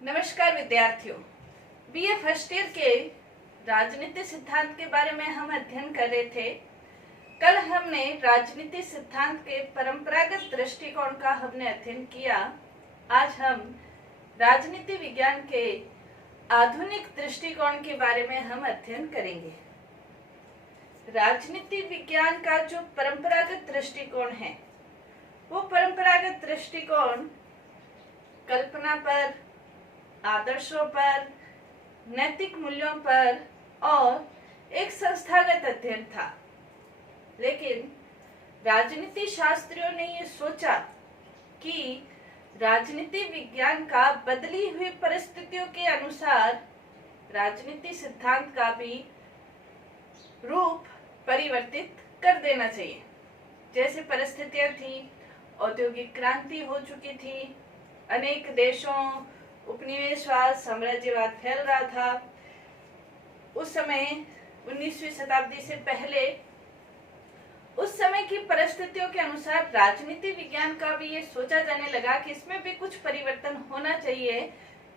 नमस्कार विद्यार्थियों। BA first year के राजनीति सिद्धांत के बारे में हम अध्ययन कर रहे थे। कल हमने राजनीति सिद्धांत के परंपरागत दृष्टिकोण का हमने अध्ययन किया। आज हम राजनीति विज्ञान के आधुनिक दृष्टिकोण के बारे में हम अध्ययन करेंगे। राजनीति विज्ञान का जो परंपरागत दृष्टिकोण है, वो परंपरागत दृष्टिकोण कल्पना पर, आदर्शों पर, नैतिक मूल्यों पर और एक संस्थागत अध्ययन था। लेकिन राजनीति शास्त्रियों ने ये सोचा कि राजनीति विज्ञान का बदली हुई परिस्थितियों के अनुसार राजनीति सिद्धांत का भी रूप परिवर्तित कर देना चाहिए। जैसे परिस्थितियां थी, औद्योगिक क्रांति हो चुकी थी, अनेक देशों उपनिवेशवाद, साम्राज्यवाद फैल रहा था। उस समय 19वीं शताब्दी से पहले उस समय की परिस्थितियों के अनुसार राजनीति विज्ञान का भी ये सोचा जाने लगा कि इसमें भी कुछ परिवर्तन होना चाहिए।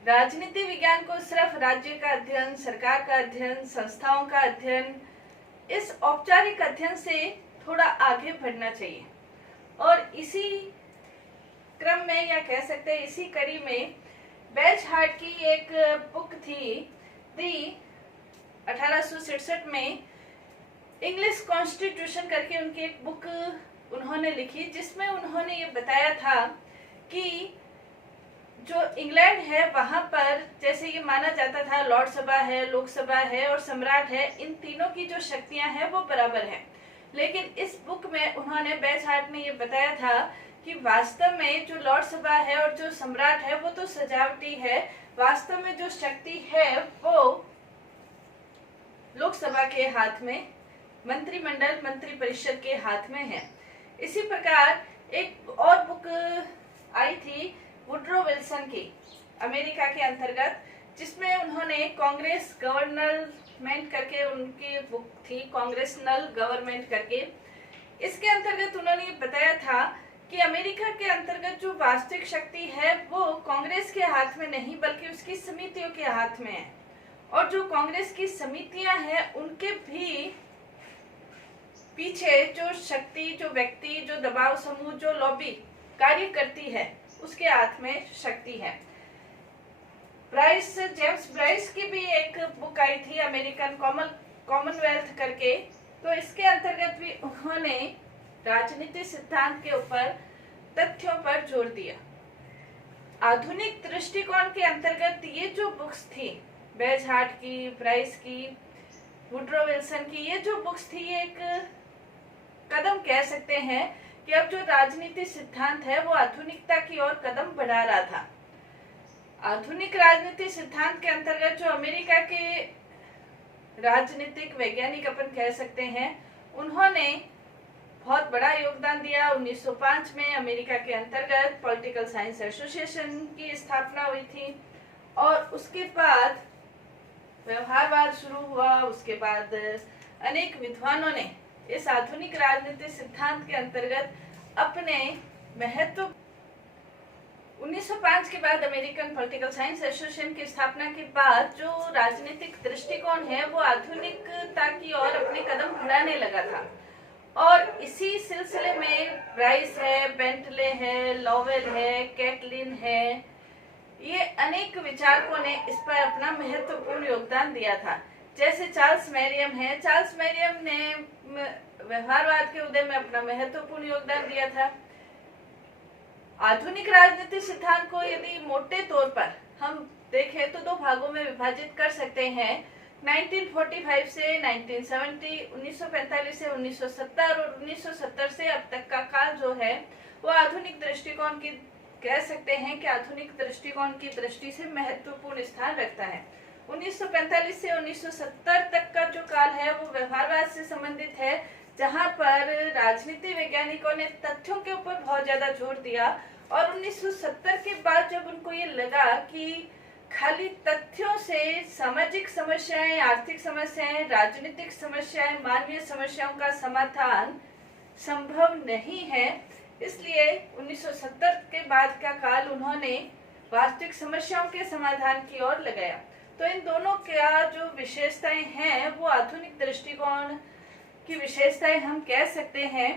राजनीति विज्ञान को सिर्फ राज्य का अध्ययन, सरकार का अध्ययन, संस्थाओं का अध्ययन, इस औपचारिक अध्ययन से थोड़ा आगे बढ़ना चाहिए। और इसी क्रम में, या कह सकते हैं इसी कड़ी में, बेजहार्ट की एक बुक थी दी 1867 में इंग्लिश कॉन्स्टिट्यूशन करके उनकी एक बुक उन्होंने लिखी, जिसमें उन्होंने ये बताया था कि जो इंग्लैंड है वहां पर जैसे ये माना जाता था लॉर्ड सभा है, लोकसभा है और सम्राट है, इन तीनों की जो शक्तियां हैं वो बराबर है। लेकिन इस बुक में उन्होंने बेजहार्ट ने ये बताया था कि वास्तव में जो लॉर्ड सभा है और जो सम्राट है वो तो सजावटी है, वास्तव में जो शक्ति है वो लोकसभा के हाथ में, मंत्रिमंडल, मंत्री परिषद के हाथ में है। इसी प्रकार एक और बुक आई थी वुड्रो विल्सन की, अमेरिका के अंतर्गत, जिसमें उन्होंने कांग्रेस गवर्नमेंट करके उनकी बुक थी, कांग्रेसनल गवर्नमेंट करके। इसके अंतर्गत उन्होंने बताया था कि अमेरिका के अंतर्गत जो वास्तविक शक्ति है वो कांग्रेस के हाथ में नहीं बल्कि उसकी समितियों के हाथ में है। और जो कांग्रेस की समितियां हैं उनके भी पीछे जो शक्ति, जो व्यक्ति, जो दबाव समूह, जो लॉबी कार्य करती है, उसके हाथ में शक्ति है। जेम्स ब्राइस की भी एक बुक आई थी अमेरिकन कॉमनवेल्थ करके, तो इसके अंतर्गत भी उन्होंने राजनीति सिद्धांत के ऊपर तथ्यों पर जोर दिया। आधुनिक दृष्टिकोण के अंतर्गत ये जो बुक्स थी, बेजहार्ट की, ब्राइस की, वुड्रो विल्सन की, ये जो बुक्स थी, ये एक कदम कह सकते हैं कि अब जो राजनीति सिद्धांत है वो आधुनिकता की ओर कदम बढ़ा रहा था। आधुनिक राजनीति सिद्धांत के अंतर्गत जो अमेरिका के राजनीतिक वैज्ञानिक अपन कह सकते हैं, उन्होंने बहुत बड़ा योगदान दिया। 1905 में अमेरिका के अंतर्गत पॉलिटिकल साइंस एसोसिएशन की स्थापना हुई थी और उसके बाद व्यवहारवाद शुरू हुआ। उसके बाद अनेक विद्वानों ने इस आधुनिक राजनीति सिद्धांत के अंतर्गत अपने महत्व 1905 के बाद अमेरिकन पॉलिटिकल साइंस एसोसिएशन की स्थापना के बाद जो राजनीतिक दृष्टिकोण है वो आधुनिकता की ओर अपने कदम बढ़ाने लगा था। और इसी सिलसिले में ब्राइस है, बेंटले है, लॉवेल है, कैटलिन है, ये अनेक विचारकों ने इस पर अपना महत्वपूर्ण योगदान दिया था। जैसे चार्ल्स मैरियम है, चार्ल्स मैरियम ने व्यवहारवाद के उदय में अपना महत्वपूर्ण योगदान दिया था। आधुनिक राजनीति सिद्धांत को यदि मोटे तौर पर हम देखें तो दो भागों में विभाजित कर सकते हैं। 1945 से 1970, 1945 से 1970 और 1970 से अब तक का काल जो है वो आधुनिक दृष्टिकोण की कह सकते हैं कि आधुनिक दृष्टिकोण की दृष्टि से महत्वपूर्ण स्थान रखता है। 1945 से 1970 तक का जो काल है वो व्यवहारवाद से संबंधित है, जहां पर राजनीति वैज्ञानिकों ने तथ्यों के ऊपर बहुत ज्यादा जोर दिया। और 1970 के बाद जब उनको ये लगा कि खाली तथ्यों से सामाजिक समस्याएं, आर्थिक समस्याएं, राजनीतिक समस्याएं, मानवीय समस्याओं का समाधान संभव नहीं है, इसलिए 1970 के बाद का काल उन्होंने वास्तविक समस्याओं के समाधान की ओर लगाया। तो इन दोनों का जो विशेषताएं हैं वो आधुनिक दृष्टिकोण की विशेषताएं हम कह सकते हैं।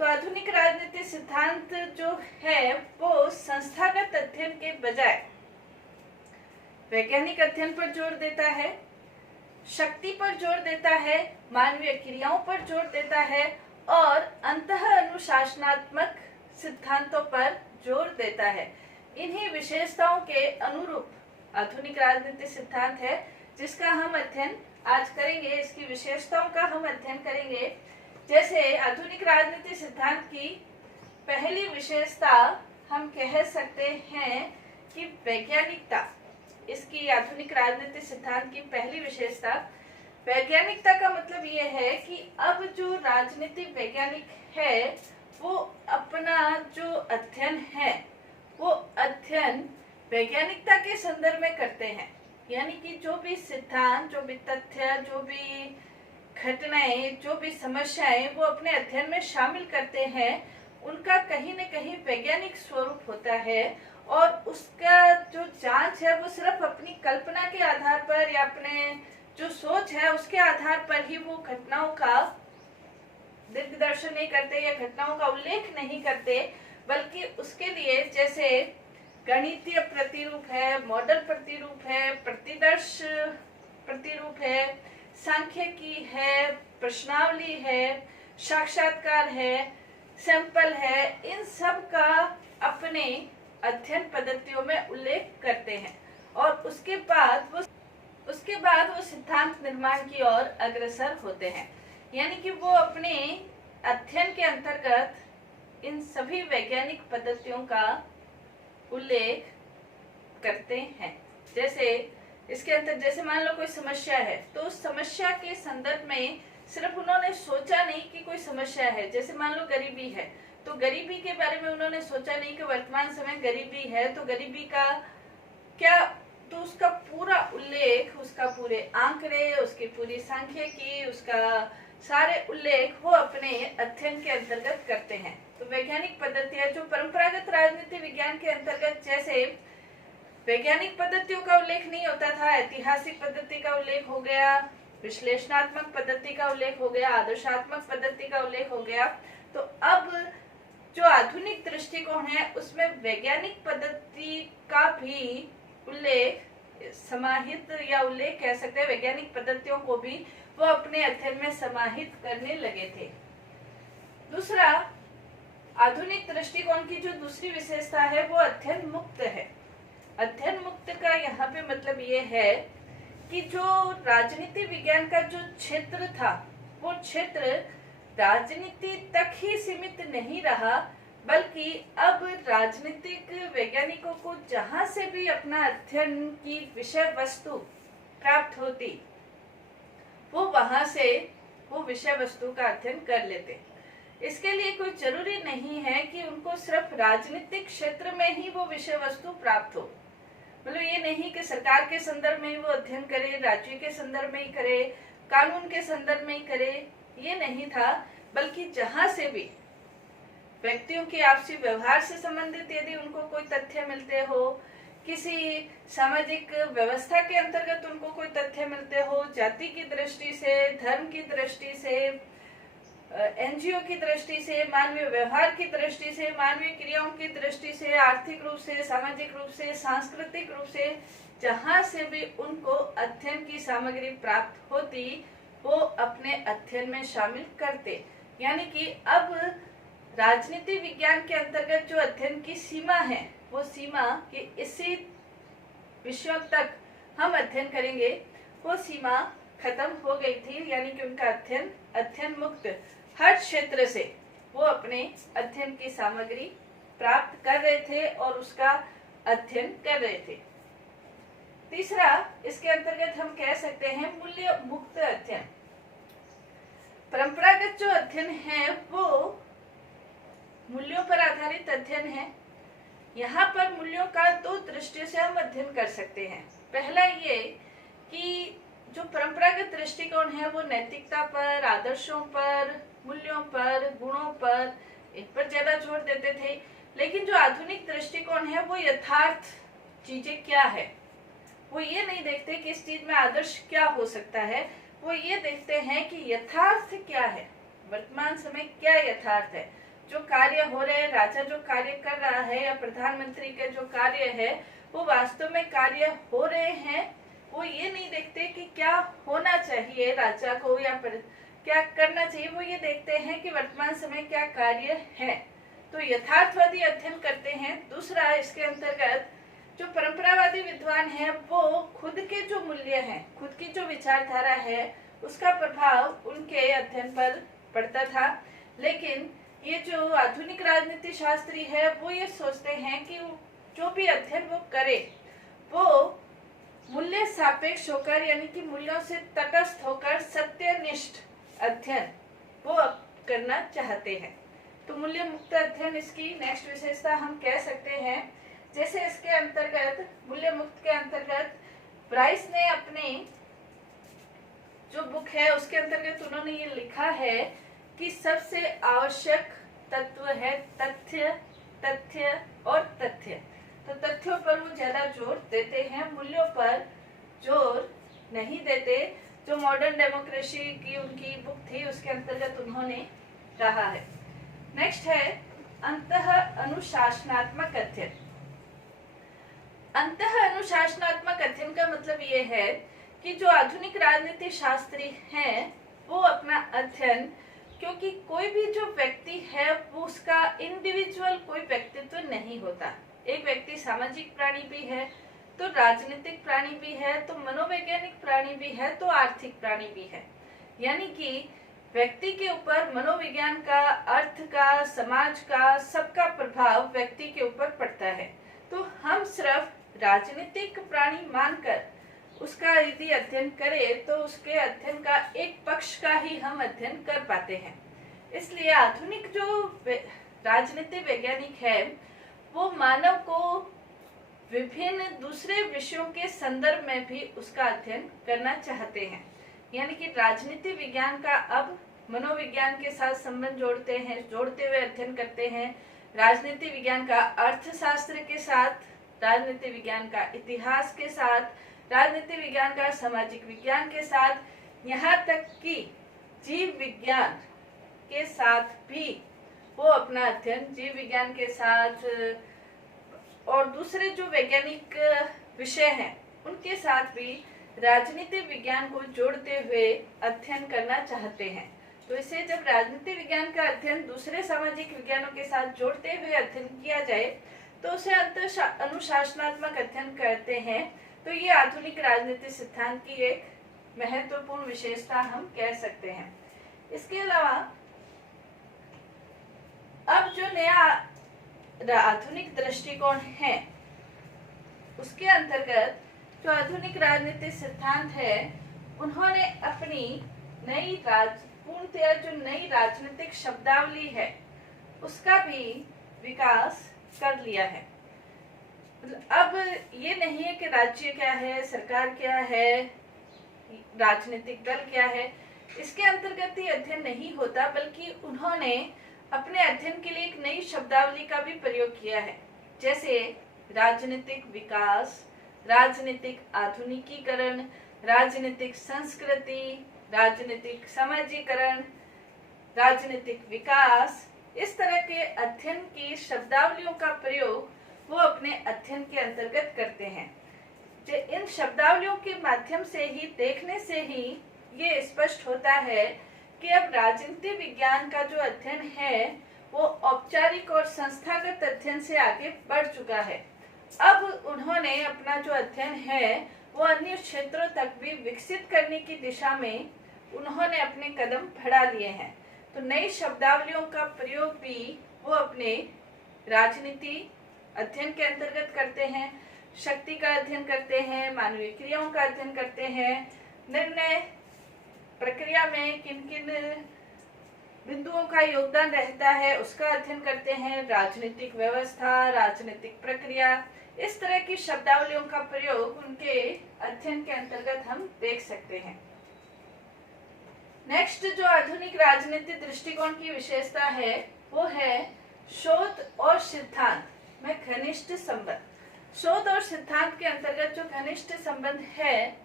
तो आधुनिक राजनीति सिद्धांत जो है वो संस्थागत अध्ययन के बजाय वैज्ञानिक अध्ययन पर जोर देता है, शक्ति पर जोर देता है, मानवीय क्रियाओं पर जोर देता है और अंतः अनुशासनात्मक सिद्धांतों पर जोर देता है। इन्हीं विशेषताओं के अनुरूप आधुनिक राजनीति सिद्धांत है जिसका हम अध्ययन आज करेंगे। इसकी विशेषताओं का हम अध्ययन करेंगे। जैसे आधुनिक राजनीति सिद्धांत की पहली विशेषता हम कह सकते हैं कि वैज्ञानिकता। इसकी आधुनिक राजनीति सिद्धांत की पहली विशेषता वैज्ञानिकता का मतलब ये है कि अब जो राजनीतिक वैज्ञानिक है वो अपना जो अध्ययन है वो अध्ययन वैज्ञानिकता के संदर्भ में करते हैं। यानी कि जो भी सिद्धांत, जो भी तथ्य, जो भी घटनाएं, जो भी समस्याएं वो अपने अध्ययन में शामिल करते हैं उनका कहीं न कहीं वैज्ञानिक स्वरूप होता है और उसका जो जांच है वो सिर्फ अपनी कल्पना के आधार पर या अपने जो सोच है उसके आधार पर ही वो घटनाओं का दिग्दर्शन नहीं करते या घटनाओं का उल्लेख नहीं करते, बल्कि उसके लिए जैसे गणितीय प्रतिरूप है, मॉडल प्रतिरूप है, प्रतिदर्श प्रतिरूप है, सांख्यिकी है, प्रश्नावली है, साक्षात्कार है, सैंपल है, इन सब का अपने अध्ययन पद्धतियों में उल्लेख करते हैं और उसके बाद वो सिद्धांत निर्माण की ओर अग्रसर होते हैं। यानी कि वो अपने अध्ययन के अंतर्गत इन सभी वैज्ञानिक पद्धतियों का उल्लेख करते हैं। जैसे इसके अंतर जैसे मान लो कोई समस्या है तो उस समस्या के संदर्भ में सिर्फ उन्होंने सोचा नहीं कि कोई समस्या है। जैसे मान लो गरीबी है तो गरीबी के बारे में उन्होंने सोचा नहीं कि वर्तमान समय गरीबी है तो गरीबी का क्या, तो उसका पूरा उल्लेख, उसका पूरे आंकड़े, उसकी पूरी सांख्यिकी, उसका सारे उल्लेख वो अपने अध्ययन के अंतर्गत करते हैं। तो वैज्ञानिक पद्धतियां जो परंपरागत राजनीति विज्ञान के अंतर्गत जैसे वैज्ञानिक पद्धतियों का उल्लेख नहीं होता था, ऐतिहासिक पद्धति का उल्लेख हो गया, विश्लेषणात्मक पद्धति का उल्लेख हो गया, आदर्शात्मक पद्धति का उल्लेख हो गया। तो अब जो आधुनिक दृष्टिकोण है उसमें वैज्ञानिक पद्धति का भी उल्लेख समाहित या उल्लेख कह सकते हैं, वैज्ञानिक पद्धतियों को भी वो अपने अध्ययन में समाहित करने लगे थे। दूसरा, आधुनिक दृष्टिकोण की जो दूसरी विशेषता है वो अध्ययन मुक्त है। अध्ययन मुक्त का यहाँ पे मतलब ये है कि जो राजनीति विज्ञान का जो क्षेत्र था वो क्षेत्र राजनीति तक ही सीमित नहीं रहा, बल्कि अब राजनीतिक वैज्ञानिकों को जहां से भी अपना अध्ययन की विषय वस्तु प्राप्त होती वो वहां से वो विषय वस्तु का अध्ययन कर लेते। इसके लिए कोई जरूरी नहीं है कि उनको सिर्फ राजनीतिक क्षेत्र में ही वो विषय वस्तु प्राप्त हो। मतलब ये नहीं कि सरकार के संदर्भ में ही वो अध्ययन करे, राज्य के संदर्भ में ही करे, कानून के संदर्भ में ही करे, ये नहीं था, बल्कि जहां से भी व्यक्तियों के आपसी व्यवहार से संबंधित यदि उनको कोई तथ्य मिलते हो, किसी सामाजिक व्यवस्था के अंतर्गत उनको कोई तथ्य मिलते हो, जाति की दृष्टि से, धर्म की दृष्टि से, एनजीओ की दृष्टि से, मानवीय व्यवहार की दृष्टि से, मानवीय क्रियाओं की दृष्टि से, आर्थिक रूप से, सामाजिक रूप से, सांस्कृतिक रूप से, जहां से भी उनको अध्ययन की सामग्री प्राप्त होती वो अपने अध्ययन में शामिल करते। यानी कि अब राजनीति विज्ञान के अंतर्गत जो अध्ययन की सीमा है वो सीमा कि इसी विषयों तक हम अध्ययन करेंगे वो सीमा खत्म हो गई थी। यानी कि उनका अध्ययन मुक्त हर क्षेत्र से वो अपने अध्ययन की सामग्री प्राप्त कर रहे थे और उसका अध्ययन कर रहे थे। तीसरा, इसके अंतर्गत हम कह सकते हैं मूल्य मुक्त अध्ययन। परंपरागत जो अध्ययन है वो मूल्यों पर आधारित अध्ययन है। यहाँ पर मूल्यों का दो दृष्टियों से हम अध्ययन कर सकते हैं। पहला ये कि जो परंपरागत दृष्टिकोण है वो नैतिकता पर, आदर्शों पर, मूल्यों पर, गुणों पर, इन पर ज्यादा जोर देते थे। लेकिन जो आधुनिक दृष्टिकोण है वो यथार्थ चीजें क्या है, वो ये नहीं देखते कि इस चीज में आदर्श क्या हो सकता है, वो ये देखते हैं कि यथार्थ क्या है, वर्तमान समय क्या यथार्थ है, जो कार्य हो रहे हैं, राजा जो कार्य कर रहा है या प्रधानमंत्री के जो कार्य है वो वास्तव में कार्य हो रहे हैं। वो ये नहीं देखते कि क्या होना चाहिए राजा को या क्या करना चाहिए, वो ये देखते हैं कि वर्तमान समय क्या कार्य है। तो यथार्थवादी अध्ययन करते हैं। दूसरा, इसके अंतर्गत जो परंपरावादी विद्वान है वो खुद के जो मूल्य हैं, खुद की जो विचारधारा है उसका प्रभाव उनके अध्ययन पर पड़ता था। लेकिन ये जो आधुनिक राजनीति शास्त्री है वो ये सोचते हैं कि जो भी अध्ययन वो करे वो मूल्य सापेक्ष होकर, यानी कि मूल्यों से तटस्थ होकर सत्यनिष्ठ अध्ययन वो करना चाहते हैं। तो मूल्य मुक्त अध्ययन इसकी नेक्स्ट विशेषता हम कह सकते हैं। जैसे इसके अंतर्गत, मूल्य मुक्त के अंतर्गत ब्राइस ने अपने जो बुक है उसके अंतर्गत उन्होंने ये लिखा है कि सबसे आवश्यक तत्व है तथ्य, तथ्य और तथ्य। तो तथ्यों पर वो ज्यादा जोर देते हैं, मूल्यों पर जोर नहीं देते। जो मॉडर्न डेमोक्रेसी की उनकी बुक थी उसके अंतर्गत उन्होंने कहा है। नेक्स्ट है अंतः अनुशासनात्मक अध्ययन। अंतः अनुशासनात्मक अध्ययन का मतलब ये है कि जो आधुनिक राजनीति शास्त्री हैं वो अपना अध्ययन, क्योंकि कोई भी जो व्यक्ति है वो उसका इंडिविजुअल कोई व्यक्तित्व नहीं होता। एक व्यक्ति सामाजिक प्राणी भी है, तो राजनीतिक प्राणी भी है, तो मनोवैज्ञानिक प्राणी भी है, तो आर्थिक प्राणी भी है। यानी कि व्यक्ति के ऊपर मनोविज्ञान का, अर्थ का, समाज का, सबका प्रभाव व्यक्ति के ऊपर पड़ता है। तो हम सिर्फ राजनीतिक प्राणी मानकर उसका यदि अध्ययन करें तो उसके अध्ययन का एक पक्ष का ही हम अध्ययन कर पाते हैं। इसलिए आधुनिक जो राजनीति वैज्ञानिक है वो मानव को विभिन्न दूसरे विषयों के संदर्भ में भी उसका अध्ययन करना चाहते हैं। यानी कि राजनीति विज्ञान का अब मनोविज्ञान के साथ संबंध जोड़ते हुए अध्ययन करते हैं। राजनीति विज्ञान का अर्थशास्त्र के साथ, राजनीति विज्ञान का इतिहास के साथ, राजनीति विज्ञान का सामाजिक विज्ञान के साथ, यहाँ तक कि जीव विज्ञान के साथ भी वो अपना अध्ययन जीव विज्ञान के साथ और दूसरे जो वैज्ञानिक विषय हैं उनके साथ भी राजनीति विज्ञान को जोड़ते हुए अध्ययन करना चाहते हैं। तो इसे जब राजनीति विज्ञान का अध्ययन दूसरे सामाजिक विज्ञानों के साथ जोड़ते हुए अध्ययन किया जाए तो उसे अनुशासनात्मक अध्ययन कहते हैं। तो ये आधुनिक राजनीति सिद्धांत की एक महत्वपूर्ण विशेषता हम कह सकते हैं। इसके अलावा अब जो नया आधुनिक दृष्टिकोण है उसके अंतर्गत जो आधुनिक राजनीति सिद्धांत है उन्होंने अपनी पूर्णतया जो नई राजनीतिक शब्दावली है उसका भी विकास कर लिया है। अब ये नहीं है कि राज्य क्या है, सरकार क्या है, राजनीतिक दल क्या है, इसके अंतर्गत ही अध्ययन नहीं होता, बल्कि उन्होंने अपने अध्ययन के लिए एक नई शब्दावली का भी प्रयोग किया है। जैसे राजनीतिक विकास, राजनीतिक आधुनिकीकरण, राजनीतिक संस्कृति, राजनीतिक समाजीकरण, राजनीतिक विकास, इस तरह के अध्ययन की शब्दावलियों का प्रयोग वो अपने अध्ययन के अंतर्गत करते हैं। इन शब्दावलियों के माध्यम से ही, देखने से ही ये स्पष्ट होता है कि अब राजनीति विज्ञान का जो अध्ययन है वो औपचारिक और संस्थागत अध्ययन से आगे बढ़ चुका है। अब उन्होंने अपना जो अध्ययन है वो अन्य क्षेत्रों तक भी विकसित करने की दिशा में उन्होंने अपने कदम बढ़ा लिए हैं। तो नई शब्दावलियों का प्रयोग भी वो अपने राजनीति अध्ययन के अंतर्गत करते हैं, शक्ति का अध्ययन करते हैं, मानवीय क्रियाओं का अध्ययन करते हैं, निर्णय प्रक्रिया में किन किन बिंदुओं का योगदान रहता है उसका अध्ययन करते हैं, राजनीतिक व्यवस्था, राजनीतिक प्रक्रिया, इस तरह की शब्दावलियों का प्रयोग उनके अध्ययन के अंतर्गत हम देख सकते हैं। नेक्स्ट जो आधुनिक राजनीति दृष्टिकोण की विशेषता है वो है शोध और सिद्धांत में घनिष्ठ संबंध। शोध और सिद्धांत के अंतर्गत जो घनिष्ठ संबंध है,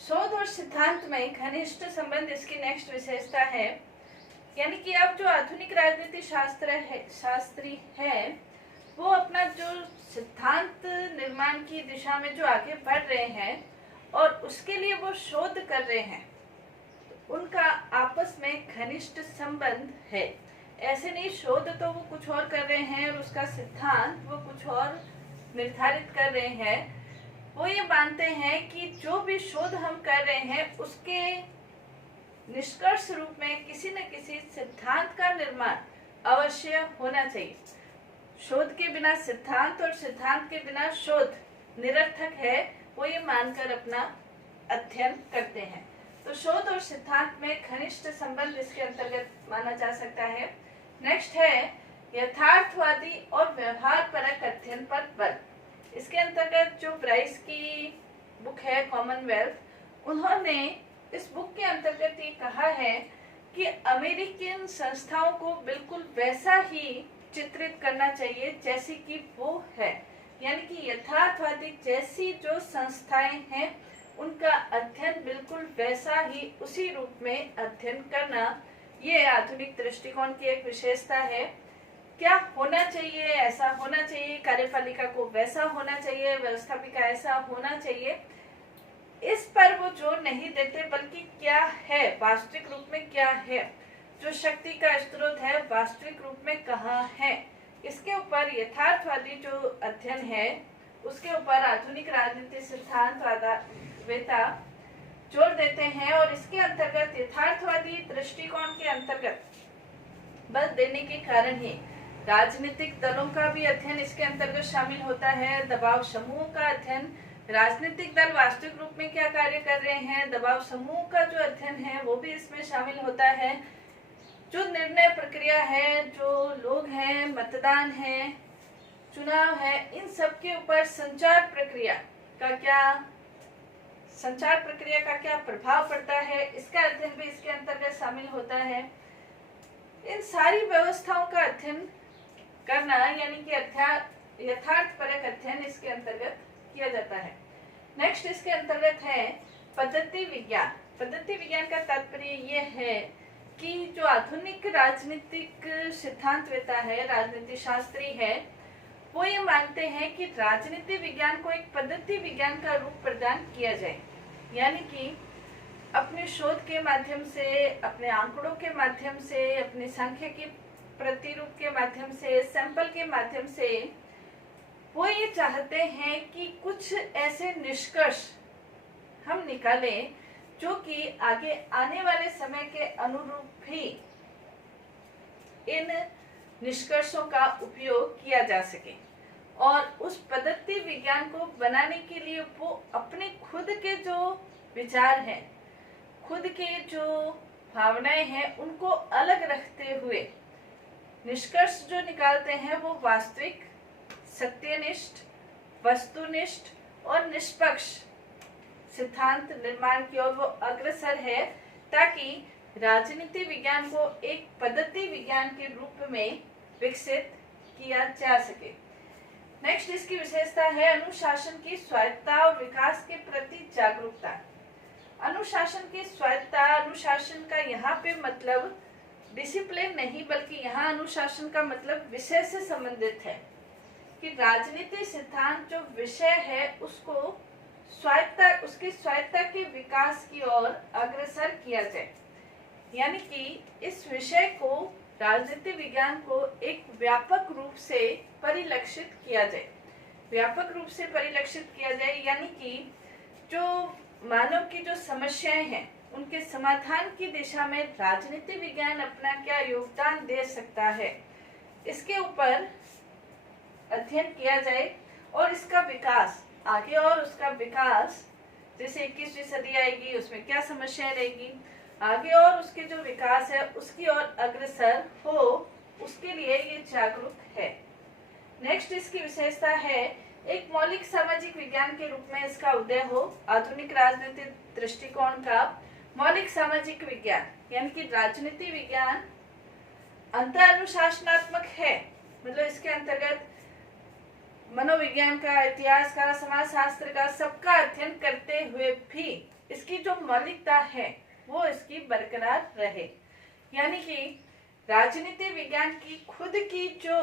शोध और सिद्धांत में घनिष्ठ संबंध इसकी नेक्स्ट विशेषता है। यानी कि अब जो आधुनिक राजनीति शास्त्री है वो अपना जो सिद्धांत निर्माण की दिशा में जो आगे बढ़ रहे हैं और उसके लिए वो शोध कर रहे हैं, तो उनका आपस में घनिष्ठ संबंध है। ऐसे नहीं शोध तो वो कुछ और कर रहे हैं और उसका सिद्धांत वो कुछ और निर्धारित कर रहे हैं। वो ये मानते हैं कि जो भी शोध हम कर रहे हैं उसके निष्कर्ष रूप में किसी न किसी सिद्धांत का निर्माण अवश्य होना चाहिए। शोध के बिना सिद्धांत और सिद्धांत के बिना शोध निरर्थक है, वो ये मानकर अपना अध्ययन करते हैं। तो शोध और सिद्धांत में घनिष्ठ संबंध इसके अंतर्गत माना जा सकता है। नेक्स्ट है यथार्थवादी और व्यवहार परक अध्ययन पर बल। इसके अंतर्गत जो ब्राइस की बुक है कॉमनवेल्थ, उन्होंने इस बुक के अंतर्गत ये कहा है कि अमेरिकन संस्थाओं को बिल्कुल वैसा ही चित्रित करना चाहिए जैसी कि वो है। यानी कि यथार्थवादी जैसी जो संस्थाएं हैं उनका अध्ययन बिल्कुल वैसा ही उसी रूप में अध्ययन करना, ये आधुनिक दृष्टिकोण की एक विशेषता है। क्या होना चाहिए, ऐसा होना चाहिए, कार्यपालिका को वैसा होना चाहिए, व्यवस्थापिका ऐसा होना चाहिए, इस पर वो जोर नहीं देते, बल्कि क्या है वास्तविक रूप में, क्या है जो शक्ति का स्रोत है वास्तविक रूप में कहाँ है, इसके ऊपर यथार्थवादी जो अध्ययन है उसके ऊपर आधुनिक राजनीति सिद्धांतवेता जोर देते हैं। और इसके अंतर्गत यथार्थवादी दृष्टिकोण के अंतर्गत बल देने के कारण ही राजनीतिक दलों का भी अध्ययन इसके अंतर्गत शामिल होता है। दबाव समूह का अध्ययन, राजनीतिक दल वास्तविक रूप में क्या कार्य कर रहे हैं, दबाव समूह का जो अध्ययन है वो भी इसमें शामिल होता है। जो निर्णय प्रक्रिया है, जो लोग हैं, मतदान है, चुनाव है, इन सब के ऊपर संचार प्रक्रिया का क्या प्रभाव पड़ता है, इसका अध्ययन भी इसके अंतर्गत शामिल होता है। इन सारी व्यवस्थाओं का अध्ययन करना यानी कि यथार्थपरक अध्ययन इसके अंतर्गत किया जाता है। नेक्स्ट इसके अंतर्गत है पद्धति विज्ञान। पद्धति विज्ञान का तात्पर्य ये है कि जो आधुनिक राजनीतिक सिद्धांतवेता है, राजनीति शास्त्री है, वो ये मानते हैं कि राजनीति विज्ञान को एक पद्धति विज्ञान का रूप प्रदान किया जाए। यानी कि अपने शोध के माध्यम से, अपने आंकड़ों के माध्यम से, अपने सांख्यिकी प्रतिरूप के माध्यम से, सैंपल के माध्यम से वो ये चाहते हैं कि कुछ ऐसे निष्कर्ष हम निकालें जो कि आगे आने वाले समय के अनुरूप भी इन निष्कर्षों का उपयोग किया जा सके। और उस पद्धति विज्ञान को बनाने के लिए वो अपने खुद के जो विचार हैं, खुद के जो भावनाएं हैं, उनको अलग रखते हुए निष्कर्ष जो निकालते हैं वो वास्तविक, सत्यनिष्ठ, वस्तुनिष्ठ और निष्पक्ष सिद्धांत निर्माण की ओर वो अग्रसर है, ताकि राजनीति विज्ञान को एक पद्धति विज्ञान के रूप में विकसित किया जा सके। नेक्स्ट इसकी विशेषता है अनुशासन की स्वायत्तता और विकास के प्रति जागरूकता। अनुशासन की स्वायत्तता, अनुशासन का यहाँ पे मतलब डिसिप्लिन नहीं, बल्कि यहाँ अनुशासन का मतलब विषय से संबंधित है कि राजनीति सिद्धांत जो विषय है उसको स्वायत्तता, उसकी स्वायत्तता के विकास की ओर अग्रसर किया जाए। यानी कि इस विषय को, राजनीति विज्ञान को एक व्यापक रूप से परिलक्षित किया जाए, व्यापक रूप से परिलक्षित किया जाए। यानी कि जो मानव की जो समस्याएं हैं उनके समाधान की दिशा में राजनीति विज्ञान अपना क्या योगदान दे सकता है, इसके ऊपर अध्ययन किया जाए और इसका विकास आगे, और उसका विकास जैसे 21वीं सदी आएगी उसमें क्या समस्याएं रहेगी आगे, और उसके जो विकास है उसकी ओर अग्रसर हो, उसके लिए ये जागरूक है। नेक्स्ट इसकी विशेषता है एक मौलिक सामाजिक विज्ञान के रूप में इसका उदय हो। आधुनिक राजनीतिक दृष्टिकोण का मौलिक सामाजिक विज्ञान यानी कि राजनीति विज्ञान अंतर अनुशासनात्मक है, मतलब इसके अंतर्गत मनोविज्ञान का, इतिहास का, समाजशास्त्र का, सबका अध्ययन करते हुए भी इसकी जो मौलिकता है वो इसकी बरकरार रहे। यानी कि राजनीति विज्ञान की खुद की जो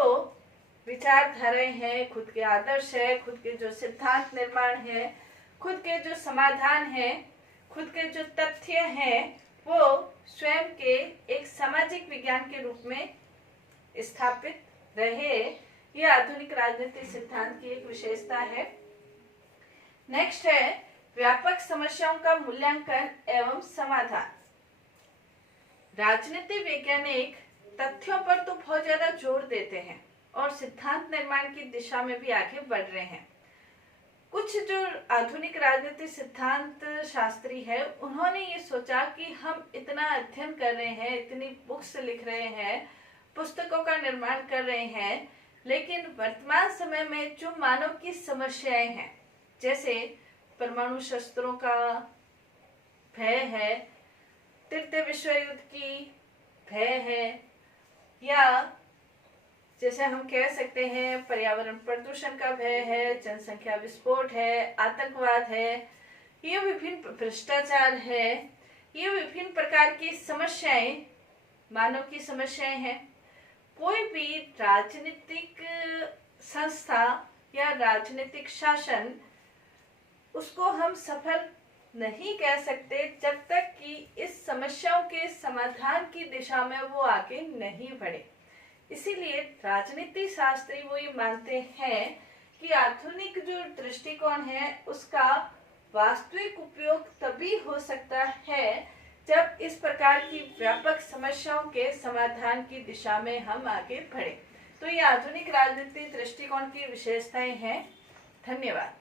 विचारधाराएं हैं, खुद के आदर्श है, खुद के जो सिद्धांत निर्माण है, खुद के जो समाधान है, खुद के जो तथ्य हैं, वो स्वयं के एक सामाजिक विज्ञान के रूप में स्थापित रहे। यह आधुनिक राजनीति सिद्धांत की एक विशेषता है। नेक्स्ट है व्यापक समस्याओं का मूल्यांकन एवं समाधान। राजनीति वैज्ञानिक तथ्यों पर तो बहुत ज्यादा जोर देते हैं और सिद्धांत निर्माण की दिशा में भी आगे बढ़ रहे हैं। कुछ जो आधुनिक राजनीति सिद्धांत शास्त्री है, उन्होंने ये सोचा कि हम इतना अध्ययन कर रहे हैं, इतनी बुक्स लिख रहे हैं, पुस्तकों का निर्माण कर रहे हैं, लेकिन वर्तमान समय में जो मानव की समस्याएं हैं, जैसे परमाणु शस्त्रों का भय है, तृतीय विश्व युद्ध की भय है, या जैसे हम कह सकते हैं पर्यावरण प्रदूषण का भय है, जनसंख्या विस्फोट है, आतंकवाद है, ये विभिन्न भ्रष्टाचार है, ये विभिन्न प्रकार की समस्याएं मानव की समस्याएं हैं। कोई भी राजनीतिक संस्था या राजनीतिक शासन, उसको हम सफल नहीं कह सकते जब तक कि इस समस्याओं के समाधान की दिशा में वो आगे नहीं बढ़े। इसीलिए राजनीति शास्त्री वो ये मानते हैं कि आधुनिक जो दृष्टिकोण है उसका वास्तविक उपयोग तभी हो सकता है जब इस प्रकार की व्यापक समस्याओं के समाधान की दिशा में हम आगे बढ़े। तो ये आधुनिक राजनीति दृष्टिकोण की विशेषताएं हैं। धन्यवाद।